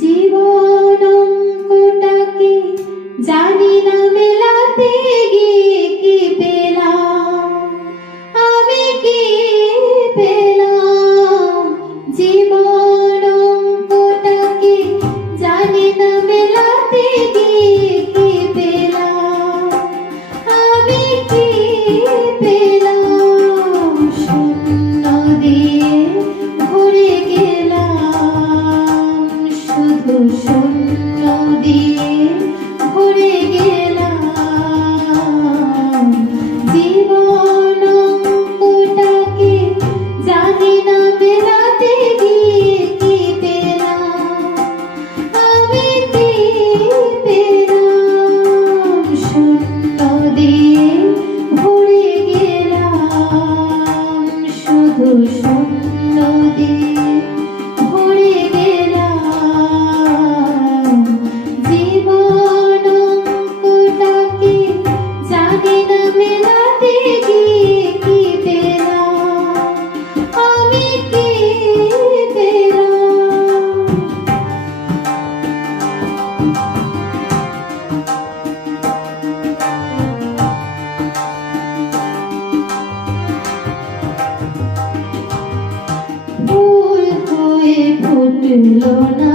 জীবন অঙ্কটাকে জানি না মেলাতে গিয়ে কি পেলাম, আমি কি পেলাম। জীবন অঙ্কটাকে জানি না মেলাতে গিয়ে কি পেলাম, আমি কি পেলাম। শূন্য দিয়ে ভরে গেলাম, শুধু শূন্য দিয়ে ভরে গেলাম। জীবন অঙ্কটাকে জানি না মেলাতে গিয়ে কি পেলাম, আমি কি পেলাম। শূন্য দিয়ে ভরে গেলাম, শুধু শূন্য দিয়ে ভরে গেলাম। জীবন অঙ্কটাকে জানি না মেলাতে গিয়ে কি পেলাম, আমি কি পেলাম। ফুল হয়ে ফুটলো না